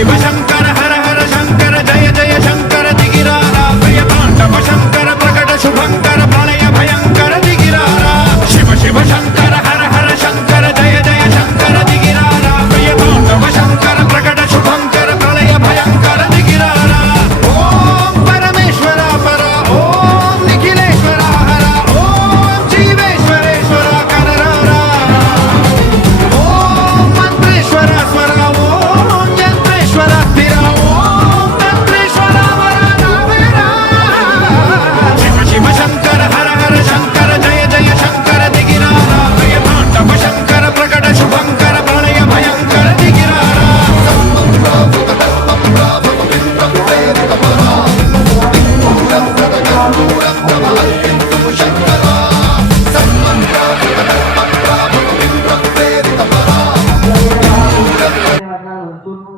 शिव शंकर हर हर शंकर जय जय शंकर दिगिरारा प्रिय तांडव शंकर प्रकट शुभंकर प्रलय भयंकर दिगिरारा शिव शिव शंकर हर हर शंकर जय जय शंकर दिगिरारा प्रिय तांडव शंकर प्रकट शुभंकर प्रलय भयंकर दिगिरारा ओम परमेश्वरा पर ओम निखिलेश्वरा हर ओम जीवेश्वरेश्वर कररारा ओम मंत्रेश्वर स्वर ओम यंत्रेश्वर स्थिर ओम तंत्रेश्वर वरदावेरा शिव शिव शंकर हर हर शंकर जय जय शंकर दिगिरारा प्रिय तांडव शंकर प्रकट शुभंकर प्रलय भयंकर दिगिरारा ధన్యవాదాలు.